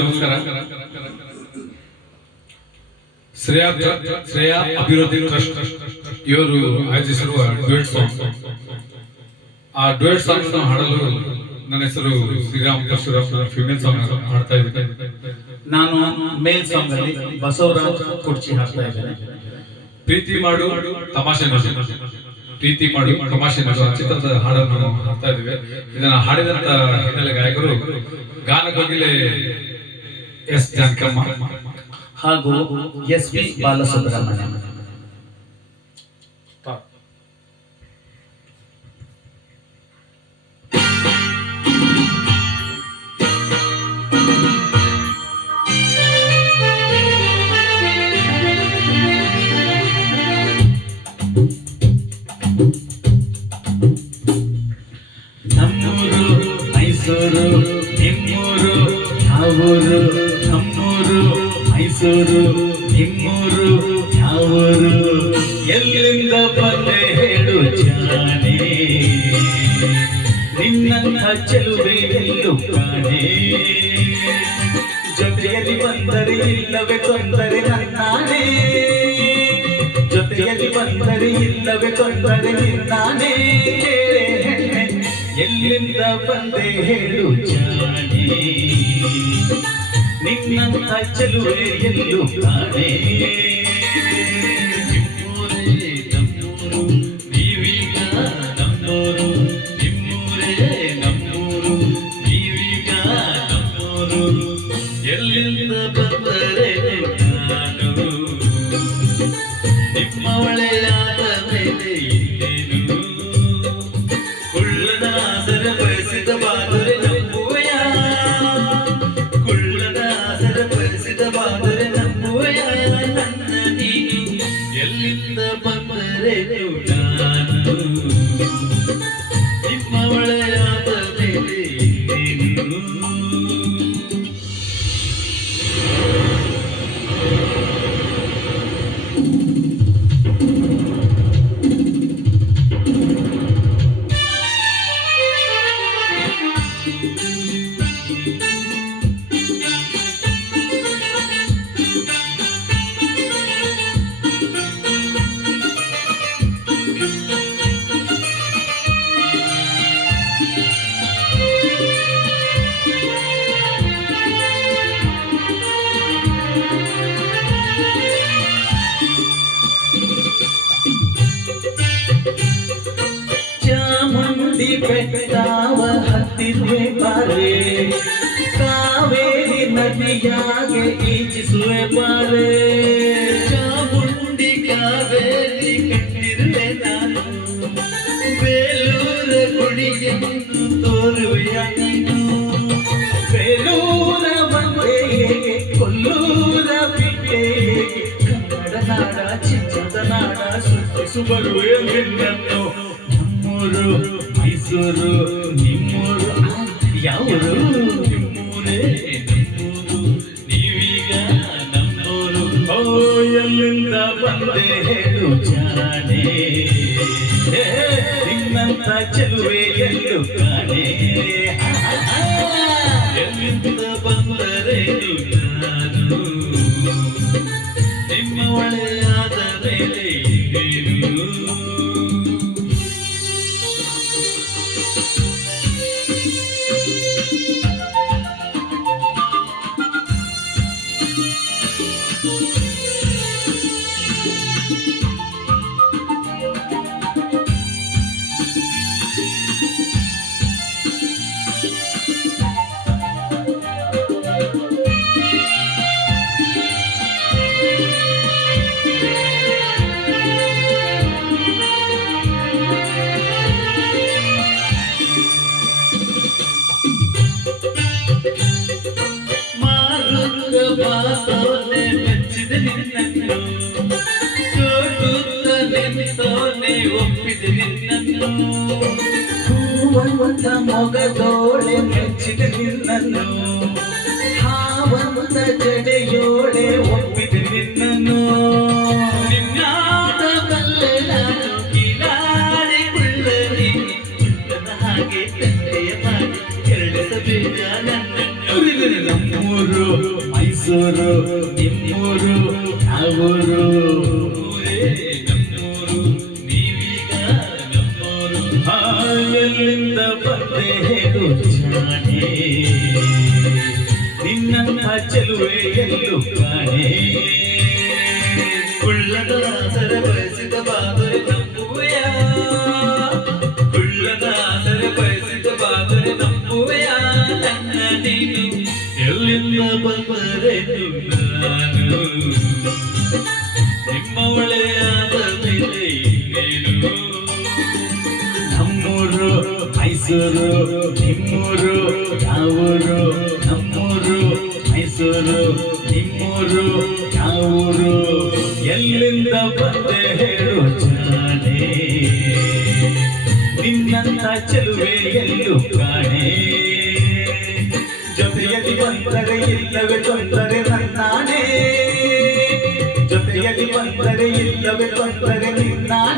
ನಮಸ್ಕಾರ. ಶ್ರೇಯಾ ಅಭಿವೃದ್ಧಿ ಟ್ರಸ್ಟ್ ಇವರು ಆಯೋಜಿಸಿರುವ ಡ್ಯುಯೆಟ್ ಸಾಂಗ್. ಆ ಡ್ಯುಯೆಟ್ ಸಾಂಗ್ ಹಾಡಲು ನನ್ನ ಹೆಸರು ಶ್ರೀರಾಮ್ ಪರಶುರಾಮ್. ಫಿಮೇಲ್ ಸಾಂಗ್ ಹಾಡ್ತಾ ಇದ್ದೀನಿ. ನಾನು ಮೇಲ್ ಸಾಂಗ್ ಅಲ್ಲಿ ಬಸವರಾಜ್ ಕುರ್ಚಿ ಹಾಡ್ತಾ ಇದ್ದೇನೆ. ಪ್ರೀತಿ ಮಾಡು ತಮಾಷೆ ಮಾಡು, ಪ್ರೀತಿ ಮಾಡು ತಮಾಷೆ ಮಾಡು ಚಿತ್ರದ ಹಾಡನ್ನು ಹಾಡ್ತಾ ಇದ್ದೀವಿ. ಇದನ್ನ ಹಾಡಿದಂತ ಹಿನ್ನೆಲೆ ಗಾಯಕರು ಗಾನಕೋಗಿಲೆ ಎಸ್ ಜಾನಕಮ್ಮ ಹಾಗೂ ಎಸ್.ಪಿ. ಬಾಲಸುಬ್ರಹ್ಮಣ್ಯ. ನಮ್ಮೂರು ಮೈಸೂರು ನಿಮ್ಮೂರು ಯಾವೂರು, ನಮ್ಮೂರು ಮೈಸೂರು ನಿಮ್ಮೂರು ಯಾವೂರು, ಎಲ್ಲಿಂದ ಬಂದೆ ಹೇಳು ಜಾನೆ, ನಿನ್ನಂಥ ಚೆಲುವೆ ಎಲ್ಲೂ ಕಾಣೆ, ಜೊತೆಯಲ್ಲಿ ಬಂದರೆ ಇಲ್ಲವೇ ತೊಂದರೆ ನನ್ನಾನೇ, ಜೊತೆಯಲ್ಲಿ ಬಂದರೆ ಇಲ್ಲವೇ ತೊಂದರೆ ನಿನ್ನಾನೇ, ಎಲ್ಲಿಂದ ಬಂದೆ ಹೇಳು ಜಾನೆ, ನಿನ್ನಂಥ ಚೆಲುವೆ ಎಲ್ಲೂ ಕಾಣೆ, ನಿಮ್ಮೂರೇ ನಮ್ಮೂರು ನೀವೀಗ ನಮ್ಮೂರು, ನಿಮ್ಮೂರೇ ನಮ್ಮೂರು ನೀವೀಗ ನಮ್ಮೂರು, ಎಲ್ಲಿಂದ ಬಂದರೆ ನಾನು ನಿಮ್ಮ ಒಳೆಯಾದ ಮೇಲೆ ಇದ್ದೇನು, ಕುಳ್ಳನಾಸರ ಬಯಸಿದ ಬಾದರೆ ನಂಬುವೆಯ, ಕುಳ್ಳನಾಸರ ಬಯಸಿದ ಬಾದರೆ ನಂಬುವೆಯ, ನನ್ನ ನೀನು ಎಲ್ಲಿಂದ ಬಂದರೆ ನಾನು ನಿಮ್ಮ ಒಳೆಯಾದ ಮೇಲೆ ಇದ್ದೇನು. ಚಾಮುಂಡಿ ಬೆಟ್ಟವ ಹತ್ತಿರುವೆ ಬಾರೆ, ಕಾವೇರಿ ನದಿಯಾಗೆ ಈಜಿಸುವೆ ಬಾರೆ, ಚಾಮುಂಡಿ ಕಾವೇರಿ ಕಟ್ಟಿರುವೆ ನಾನು, ಬೇಲೂರ ಗುಡಿಯನ್ನು ತೋರುವೆಯ ನೀನು, ಬೇಲೂರ ಬಂದೆ ಕೊಲ್ಲೂರ ಬಿಟ್ಟೆ, ಕನ್ನಡ ನಾಡ ಚಿನ್ನದ ನಾಡ ಸೃಷ್ಟಿಸು ಬರುವೆ ನಿನ್ನನ್ನು, ನಮ್ಮೂರು ಮೈಸೂರು ನಿಮ್ಮೂರು ಯಾವೂರು, ನಿಮ್ಮೂರೇ ನಮ್ಮೂರು ನೀವೀಗ ನಮ್ಮೂರು, ಓ ಎಲ್ಲಿಂದ ಬಂದೆ ಹೇಳು ಜಾನೆ, ನಿನ್ನಂಥ ಚೆಲುವೆ ಎಲ್ಲೂ ಕಾಣೆ, ಎಲ್ಲಿಂದ ಬಂದರೆ ನಾನು ನಿಮ್ಮ ಒಳೆಯಾದ ಮೇಲೆ ಇದ್ದೇನು. ಮಾತೋನೆ ಮೆಚ್ಚಿದೆ ನಿನ್ನನ್ನು, ಚೋಟುತ್ತ ನಿಂತೋನೆ ಒಪ್ಪಿದೆ ನಿನ್ನನ್ನು, ಹೂವಂತ ಮೊಗದೋಳೆ ಮೆಚ್ಚಿದೆ ನಿನ್ನನ್ನು, ಹಾವಂತ ಜಡೆಯೋಳೆ ಒಪ್ಪಿದೆ ನಿನ್ನನ್ನು, ನಿನ್ನಾದ ಬಲ್ಲೆ ನಾನು ಕಿಲಾಡಿ ಕುಳ್ಳರಿ, ಕುಳ್ಳನ ಹಾಗೆ ತಂದೆಯ ಮಾಡಿ ಎರಡೆಸಬೇಕ ನನ್ನನ್ನು, ನಮ್ಮೂರು ಮೈಸೂರು ನಿಮ್ಮೂರು ಯಾವೂರು ನಮ್ಮೂರು ನೀವೀಗ ನಮ್ಮೂರು ಎಲ್ಲಿಂದ ಬಂದೆ ಹೇಳು ಜಾಣೆ ನಿನ್ನ ಚೆಲುವೆ ಎಲ್ಲೂ ಕಾಣೆ ಕುಳ್ಳದ ಆಸರೆ ಬಯಸಿದ ಬಾದರೆ ನಂಬುವೆಯ ಕುಳ್ಳದ ಆಸರೆ ಬಯಸಿದ ಬಾದರೆ ನಂಬುವೆಯ ನನ್ನ ನೀನು ಎಲ್ಲಿಂದ ಬಂದರೆನು ನಾನು ನಿಮ್ಮ ಒಳೆಯಾದ ಮೇಲೆ ಇನ್ನೇನು ನಮ್ಮೂರು ಮೈಸೂರು ನಿಮ್ಮೂರು ಯಾವೂರು ನಮ್ಮೂರು ಮೈಸೂರು ನಿಮ್ಮೂರು ಯಾವೂರು ಎಲ್ಲಿಂದ ಬಂದೆ ಹೇಳು ಜಾಣೆ ನಿನ್ನಂತ ಚೆಲುವೆ ಎಲ್ಲೂ ಕಾಣೆ ಜೊತೆಯಲ್ಲಿ ಬಂದರೆ ಇಲ್ಲವೇ ತೊಂದರೆ ನನ್ನಾಣೆ ಜೊತೆಯಲ್ಲಿ ಬಂದರೆ ಇಲ್ಲವೇ ತೊಂದರೆ ನಿನ್ನಾಣೆ